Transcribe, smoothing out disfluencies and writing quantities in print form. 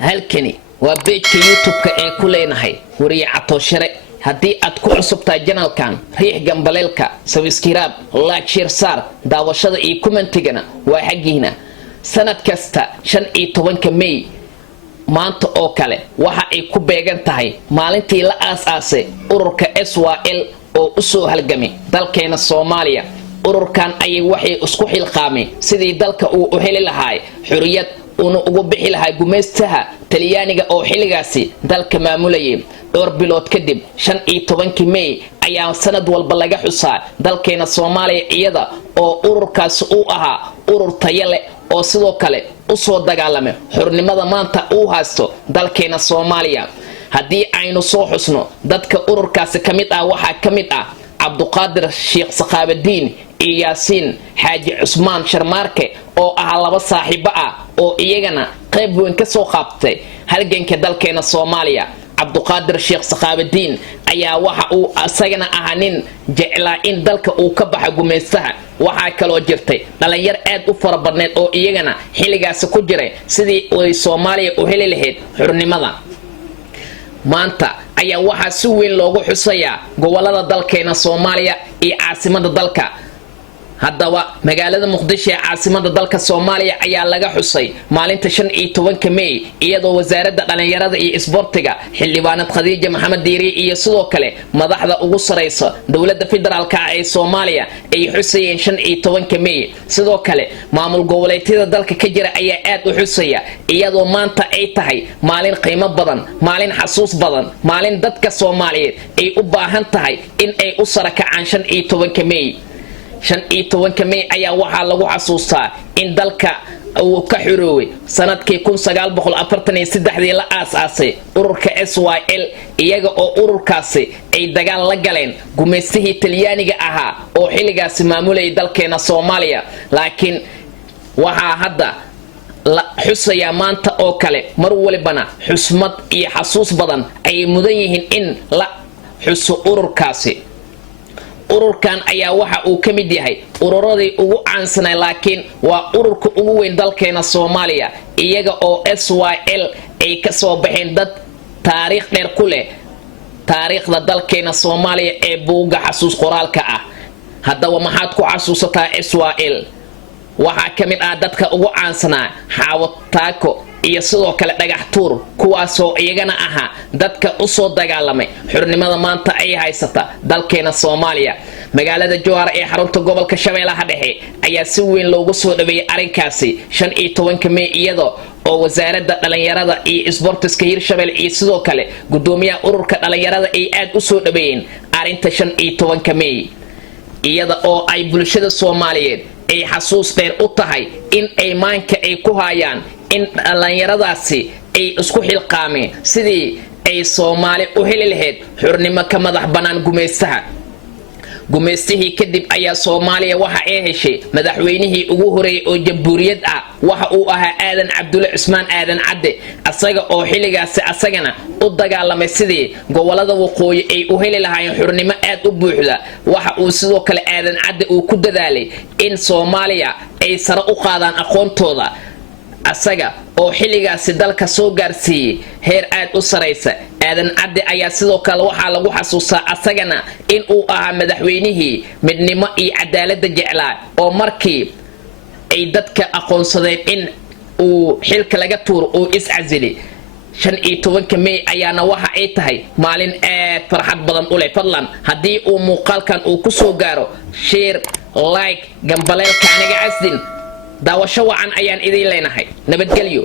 halkani waa page YouTube-ka ee ku leenahay wariye Catoshare. haddii aad ku cusubtahay channelkan riix gambaleelka subscribe like share sar daawashada iyo commentigana waa xaqiina. sanad kasta 15 May maanta oo kale waxa ay ku beegan tahay maalintii la aasaasay ururka SYL oo u soo halgamay dalkeena Soomaaliya. ururkan ayay waxay isku xilqaamay sidii dalka uu u heli lahaay xuriyad unu ugu bixi lahaay gumeystaha Talyaaniga oo xiligaasi dalka maamulayay. dhowr bilood kadib 15 May ayaa sanad walba laga xusaa dalkeena Soomaaliya iyada oo ururkaas uu ahaa urur tayo leh oo sidoo kale u soo dagaalamay xornimada maanta uu haysto dalkeena Soomaaliya. haddii aynu soo xusno dadka ururkaasi kamid ah waxa kamid ah Cabduqaadir Sheekh Saqaabadiin iyo Yaasiin Xaaji Cusmaan Sharmaarke oo ah laba saaxiibo ah oo iyagana qayb weyn ka soo qaabtay halganka dalkeena Soomaaliya. Cabduqaadir Sheekh Saqaabadiin ayaa waxa uu asagana ahanin jeclaa in dalka uu ka baxo gumeystaha. waxa kale oo jirtay dhalinyar aad u fara badneed oo iyagana xiligaas ku jiray sidii ay Soomaaliya u heli lahayd xornimada. maanta ayaa waxa si weyn loogu xusayaa gobolada dalkeena Soomaaliya iyo caasimadda dalka. haddaba magaalada Muqdisho ee caasimadda dalka Soomaaliya ayaa laga xusay maalinta 15 May iyadoo wasaaradda dhalinyarada iyo isboortiga xildhibaanad Khadiija Maxamed Diiri iyo sidoo kale madaxda ugu sareysa dawladda federaalka ee Soomaaliya ay xusayeen 15 May. sidoo kale maamul goboleedyada dalka ka jira ayaa aad u xusaya iyadoo maanta ay tahay maalin qiimo badan, maalin xasuus badan, maalin dadka Soomaaliyeed ay u baahan tahay in ay u sarakacaan 15 May. 15 May ayaa waxaa lagu xasuustaa in dalka uu ka xorooway sanadkii 1943 la aasaasay ururka SYL iyaga oo ururkaasi ay dagaal la galeen gumeystihii Talyaaniga ahaa oo xiligaasi maamulayay dalkeena Soomaaliya. laakiin waxaa hadda la xusaya maanta oo kale mar walibana xusmad iyo xasuus badan ay mudan yihiin in la xuso ururkaasi. ururkan ayaa waxa uu ka mid yahay ururadii ugu caansanay laakiin waa ururka ugu weyn dalkeena Soomaaliya iyaga oo SYL ay ka soo baxeen dad taariikh dheer ku leh taariikhda dalkeena Soomaaliya ee buuga xasuus qoraalka ah. haddaba maxaad ku xasuusataa SYL? waxa ka mid ah dadka ugu caansanaa Xaawo Taako iyo sidoo kale Dhagax Tuur kuwaasoo iyagana ahaa dadka u soo dagaalamay xornimada maanta ay haysata dalkeena Soomaaliya. magaalada Jowhar ee xarunta gobolka Shabeellaha Dhexe ayaa si weyn loogu soo dhaweeyay arrinkaasi 15 May iyadoo oo wasaaradda dhalinyarada iyo isboortiska Hirshabelle iyo sidoo kale gudoomiyaha ururka dhalinyarada ay aad u soo dhaweeyeen arrinta 15 May iyada oo ay bulshada Soomaaliyeed ay xasuus dheer u tahay in ay maanka ay ku hayaan in dhalinyaradaasi ay isku xilqaameen sidii ay Soomaali u heli lahayd xornimo ka madax banaan gumeystaha. gumeystihii kadib ayaa Soomaaliya waxa ay heshay madaxweynihii ugu horeeyay oo jamhuuriyad ah waxa uu ahaa Aadan Cabdulle Cusmaan Aadan Cadde asaga oo xiligaasi asagana u dagaalamay sidii gobolada waqooyi ay u heli lahaayeen xornimo aad u buuxda. waxa uu sidoo kale Aadan Cadde uu ku dadaalay in Soomaaliya ay sare u qaadaan aqoontooda asaga oo xiligaasi dalka soo gaarsiiyay heer aad u sareysa. Aadan Cadde ayaa sidoo kale waxaa lagu xasuustaa asagana in uu ahaa madaxweynihii midnimo iyo cadaaladda jeclaa oo markii ay dadka aqoonsadeen in uu xilka laga tuuro uu iscasili. 15 May ayaana waxa ay tahay maalin aad farxad badan u leh. fadlan haddii uu muuqaalkan uu ku soo gaaro share like gambaleelka aniga casdin daawasho wacan ayaan idin leenahay. nabadgelyo.